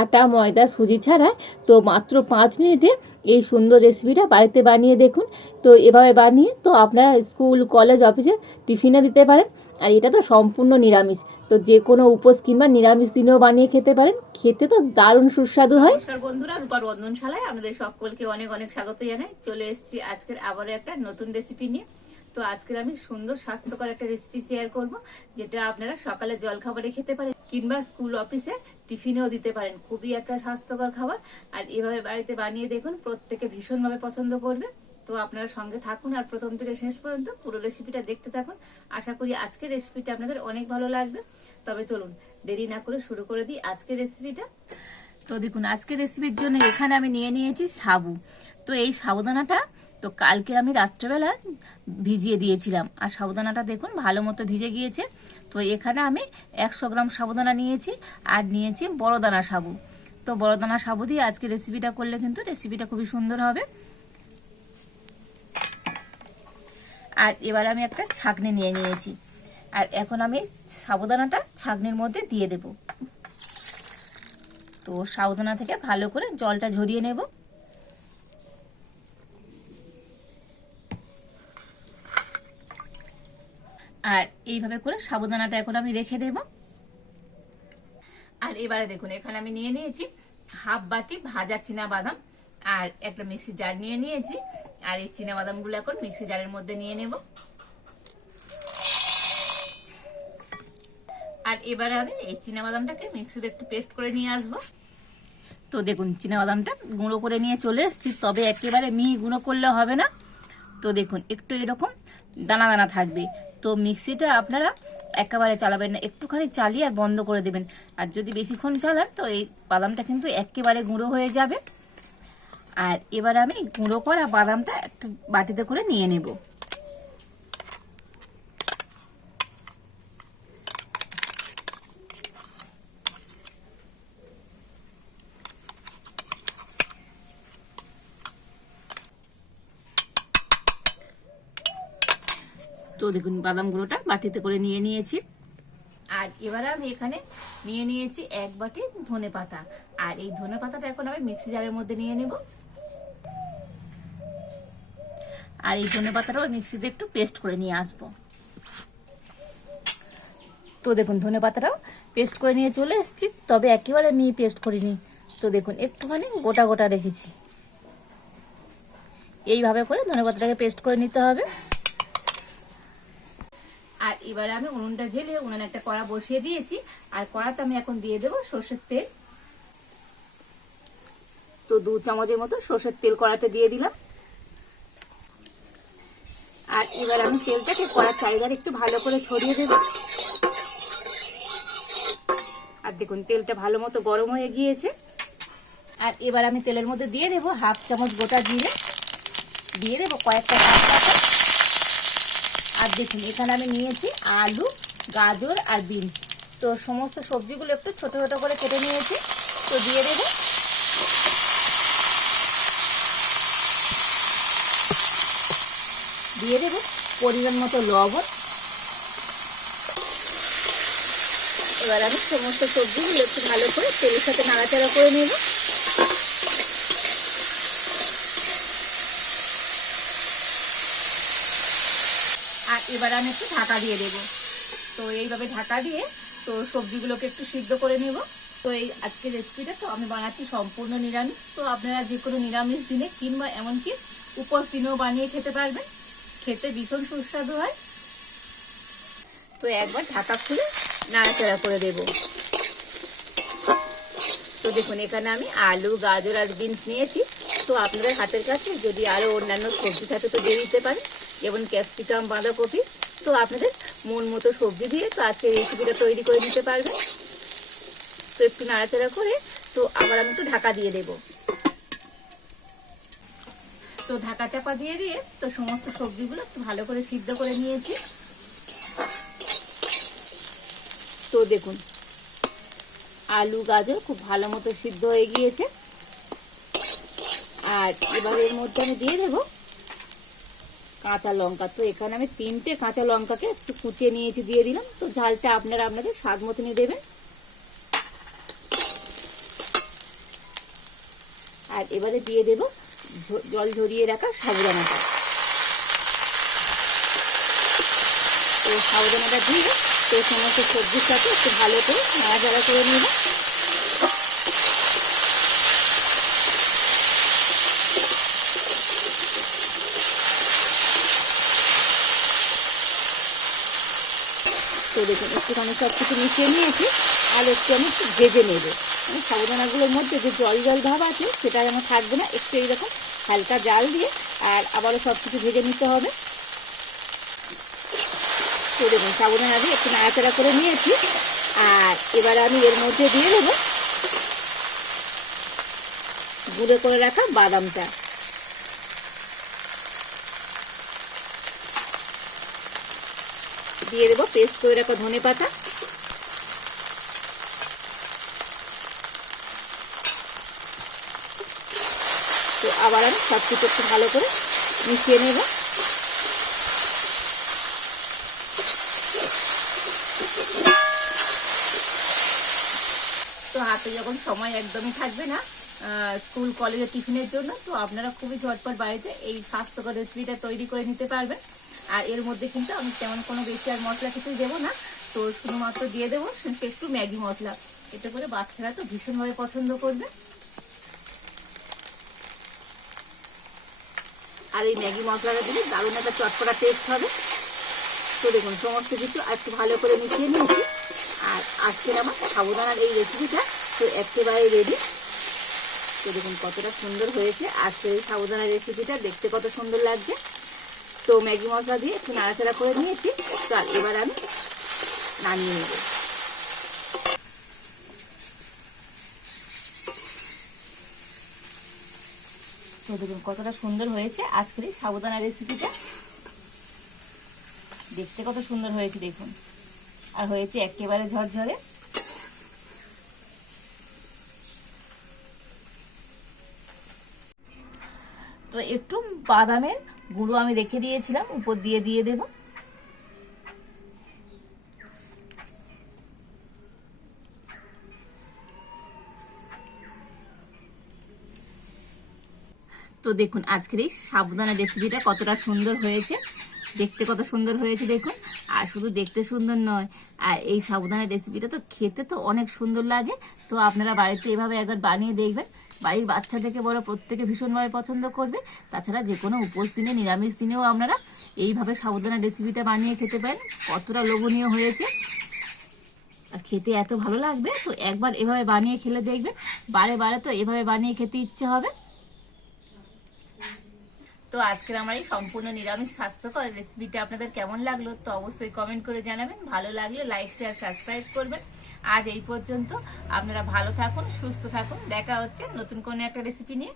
আটা ময়দা সুজি ছাড়াই। তো মাত্র 5 মিনিটে এই সুন্দর রেসিপিটা বাড়িতে বানিয়ে দেখুন। তো এভাবে বানিয়ে তো আপনারা স্কুল কলেজ অফিসে টিফিনে দিতে পারেন। আর এটা তো সম্পূর্ণ নিরামিষ, তো যে কোনো উপোস কিংবা নিরামিষ দিনেও বানিয়ে খেতে পারেন। খেতে তো দারুণ সুস্বাদু হয়। নমস্কার বন্ধুরা, রূপার রন্ধনশালায় আপনাদের সকলকে অনেক অনেক স্বাগত জানাই। চলে এসেছি আজকের আবারও একটা নতুন রেসিপি নিয়ে। তো আজকের আমি সুন্দর স্বাস্থ্যকর একটা রেসিপি শেয়ার করব, যেটা আপনারা সকালে জলখাবারে খেতে পারেন কিংবা স্কুল অফিসে টিফিনেও দিতে পারেন। খুবই একটা স্বাস্থ্যকর খাবার। আর এভাবে বাড়িতে বানিয়ে দেখুন, প্রত্যেকে ভীষণভাবে পছন্দ করবে। তো আপনারা সঙ্গে থাকুন আর প্রথম থেকে শেষ পর্যন্ত পুরো রেসিপিটা দেখতে থাকুন। আশা করি আজকের রেসিপিটা আপনাদের অনেক ভালো লাগবে। তবে চলুন দেরি না করে শুরু করে দিই আজকের রেসিপিটা। তো দেখুন, আজকের রেসিপির জন্য এখানে আমি নিয়ে নিয়েছি সাবু। তো এই সাবুদানাটা তো কালকে আমি রাত্রেবেলা ভিজিয়ে দিয়েছিলাম, আর সাবুদানাটা দেখুন ভালো মতো ভিজে গিয়েছে। তো এখানে আমি 100 গ্রাম সাবুদানা নিয়েছি, আর নিয়েছি বড় দানা সাবু। তো বড় দানা সাবু দিয়ে আজকে রেসিপিটা করলে কিন্তু রেসিপিটা খুবই সুন্দর হবে। আর এবার আমি একটা ছাঁকনি নিয়ে নিয়েছি, আর এখন আমি সাবুদানাটা ছাঁকনির মধ্যে দিয়ে দেব। তো সাবুদানা থেকে ভালো করে জলটা ঝরিয়ে নেব। আর এইভাবে করে সাবুদানাটা এখন আমি রেখে দেব। আর এবারে দেখুন, এখানে আমি নিয়ে নিয়েছি হাফ বাটি ভাজা চীনা বাদাম, আর একটা মিক্সি জার নিয়ে নিয়েছি। আর এই চীনা বাদামগুলো এখন মিক্সি জারের মধ্যে নিয়ে নেব। আর এবারে আমি এই চীনা বাদামটাকে মিক্সিতে একটু পেস্ট করে নিয়ে আসবো। তো দেখুন, চীনা বাদামটা গুঁড়ো করে নিয়ে চলে এসেছি, তবে একেবারে মিহি গুঁড়ো করলে হবে না। তো দেখুন একটু এরকম দানা দানা থাকবে। তো মিক্সিটা আপনারা একেবারে চালাবেন না, একটুখানি চালিয়ে আর বন্ধ করে দেবেন। আর যদি বেশিক্ষণ চালান তো এই বাদামটা কিন্তু একেবারে গুঁড়ো হয়ে যাবে। আর এবার আমি গুঁড়ো করা বাদামটা একটা বাটিতে করে নিয়ে নেব। তো দেখুন, বাদাম গুঁড়োটা বাটিতে করে নিয়ে নিয়েছি। আর এবারে আমি এখানে নিয়ে নিয়েছি 1 বাটি ধনে পাতা। আর এই ধনে পাতাটা এখন আমি মিক্সি জারের মধ্যে নিয়ে নেব। আর এই ধনে পাতাটাও মিক্সিতে একটু পেস্ট করে নিয়ে আসব। তো দেখুন, ধনে পাতাটাও পেস্ট করে নিয়ে চলে এসেছি, তবে একেবারে মিহি পেস্ট করিনি। তো দেখুন একটুখানি গোটা গোটা রেখেছি। এইভাবে করে ধনে পাতাটাকে পেস্ট করে নিতে হবে। আর এবারে আমি উনুনটা জ্বেলে উনুনে একটা কড়া বসিয়ে দিয়েছি। আর কড়াতে আমি এখন দিয়ে দেবো সর্ষের তেল। তো 2 চামচের মতো সর্ষের তেল কড়াতে দিয়ে দিলাম। আর এবার আমি তেলটাকে কড়ার চারিধারে একটু ভালো করে ছড়িয়ে দেব। আর দেখুন, তেলটা ভালো মতো গরম হয়ে গিয়েছে। আর এবার আমি তেলের মধ্যে দিয়ে দেবো 1/2 চামচ গোটা জিরে, দিয়ে দেবো কয়েকটা কাঁচা। আর দেখুন, এখানে আমি নিয়েছি আলু, গাজর আর বিনস। তো সমস্ত সবজিগুলো একটু ছোট ছোট করে কেটে নিয়েছি। তো দিয়ে দেবো। দিয়ে দেবো পরিমাণ মতো লবণ। এবার আমি সমস্ত সবজিগুলো একটু ভালো করে তেলের সাথে নাড়াচাড়া করে নেব। আর এবার আমি একটু ঢাকা দিয়ে দেবো। তো এইভাবে ঢাকা দিয়ে তো সবজিগুলোকে একটু সিদ্ধ করে নেব। তো এই আজকের রেসিপিটা তো আমি বানাচ্ছি সম্পূর্ণ নিরামিষ। তো আপনারা যে কোনো নিরামিষ দিনে কিংবা এমনকি উপোস দিনেও বানিয়ে খেতে পারবেন। খেতে ভীষণ সুস্বাদু হয়। তো একবার ঢাকা খুলে নাড়াচাড়া করে দেব। তো দেখুন, এখানে আমি আলু, গাজর আর বিনস নিয়েছি। তো আপনাদের হাতের কাছে যদি আরো অন্যান্য সবজি থাকে তো দিয়ে দিতে পারেন, যেমন ক্যাপসিকাম, বাঁধাকপি। তো আপনাদের মন মতো সবজি দিয়ে তো আজকে রেসিপিটা তৈরি করে নিতে পারবেন। তো একটু নাড়াচাড়া করে তো আবার আমি একটু ঢাকা দিয়ে দেব। তো ঢাকা চাপা দিয়ে দিয়ে তো সমস্ত সবজিগুলো একটু ভালো করে সিদ্ধ করে নিয়েছি। তো দেখুন, আলু গাজর খুব ভালো মতো সিদ্ধ হয়ে গিয়েছে। আর এবার এর মধ্যে আমি দিয়ে দেবো কাঁচা লঙ্কা। তো এখানে আমি 3টে কাঁচা লঙ্কাকে একটু কুচিয়ে নিয়েছি, দিয়ে দিলাম। তো ঝালটা আপনারা আপনাদের স্বাদ মতনই দেবেন। আর এবারে দিয়ে দেব জল ঝরিয়ে রাখা সাবুদানাটা। তো সাবুদানাটা দিয়ে তো সমস্ত সবজির সাথে একটু ভালো করে নাড়াচাড়া করে নেব। তো দেখুন একটুখানি সব কিছু মিশিয়ে নিয়েছি, আর একটু আমি ভেজে নেব। মানে সাবুদানাগুলোর মধ্যে যে জল জল ভাব আছে সেটা যেন থাকবে না, একটু এইরকম হালকা জাল দিয়ে আর আবারও সব কিছু ভেজে নিতে হবে। তো দেখুন সাবুদানা দিয়ে একটু নাড়াচাড়া করে নিয়েছি, আর এবার আমি এর মধ্যে দিয়ে দেবো গুঁড়ো করে রাখা বাদামটা। দিয়ে দেবো পেস্ট করে রাখা ধনেপাতা। তো আবার আমি সব কিছু একটু ভালো করে মিশিয়ে নেব। তো হাতে যখন সময় একদমই থাকবে না স্কুল কলেজের টিফিনের জন্য, তো আপনারা খুবই ঝটপট বাড়িতে এই স্বাস্থ্যকর রেসিপিটা তৈরি করে নিতে পারবেন। আর এর মধ্যে কিন্তু আমি তেমন কোনো বেশি আর মশলা কিছু দেবো না, তো শুধুমাত্র দিয়ে দেবো একটু ম্যাগি মশলা। এতে করে বাচ্চারা তো ভীষণভাবে পছন্দ করবে। আর এই ম্যাগি মশলাটা দিলে দারুণ একটা চটপটা টেস্ট হবে। তো দেখুন সমস্ত কিছু একটু ভালো করে মিশিয়ে নিয়েছি, আর আজকের আমার সাবুদানার এই রেসিপিটা তো একেবারে রেডি। তো দেখুন কতটা সুন্দর হয়েছে আজকের এই সাবুদানার রেসিপিটা, দেখতে কত সুন্দর লাগছে। তো ম্যাগি মশলা দিয়ে একটু নাড়াচাড়া করে নিয়েছি, তো আর এবার আমি নামিয়ে নেব। তো দেখুন কতটা সুন্দর হয়েছে আজকের এই সাবুদানা রেসিপিটা, দেখতে কত সুন্দর হয়েছে দেখুন, আর হয়েছে একেবারে ঝরঝরে। তো একটু বাদামের গুঁড়ো আমি রেখে দিয়েছিলাম, উপর দিয়ে দিয়ে দেব। তো দেখুন আজকের এই সাবুদানা রেসিপিটা কতটা সুন্দর হয়েছে, দেখতে কত সুন্দর হয়েছে দেখুন। আর শুধু দেখতে সুন্দর নয়, আর এই সাবুদানা রেসিপিটা তো খেতে তো অনেক সুন্দর লাগে। তো আপনারা বাড়িতে এভাবে একবার বানিয়ে দেখবেন, বাড়ির বাচ্চা থেকে বড় প্রত্যেকে ভীষণভাবে পছন্দ করবে। তাছাড়া যে কোনো উপোস দিনে নিরামিষ দিনেও আপনারা এইভাবে সাবুদানা রেসিপিটা বানিয়ে খেতে পারেন, কতটা লোভনীয় হয়েছে আর খেতে এত ভালো লাগবে। তো একবার এভাবে বানিয়ে খেলে দেখবেন, বারে বারে তো এভাবে বানিয়ে খেতে ইচ্ছে হবে। তো আজকের আমার এই সম্পূর্ণ নিরামিষ স্বাস্থ্যকর রেসিপিটা আপনাদের কেমন লাগলো তো অবশ্যই কমেন্ট করে জানাবেন। ভালো লাগলে লাইক শেয়ার সাবস্ক্রাইব করবেন। আজ এই পর্যন্ত, আপনারা ভালো থাকুন, সুস্থ থাকুন, দেখা হচ্ছে নতুন কোনো একটা রেসিপি নিয়ে।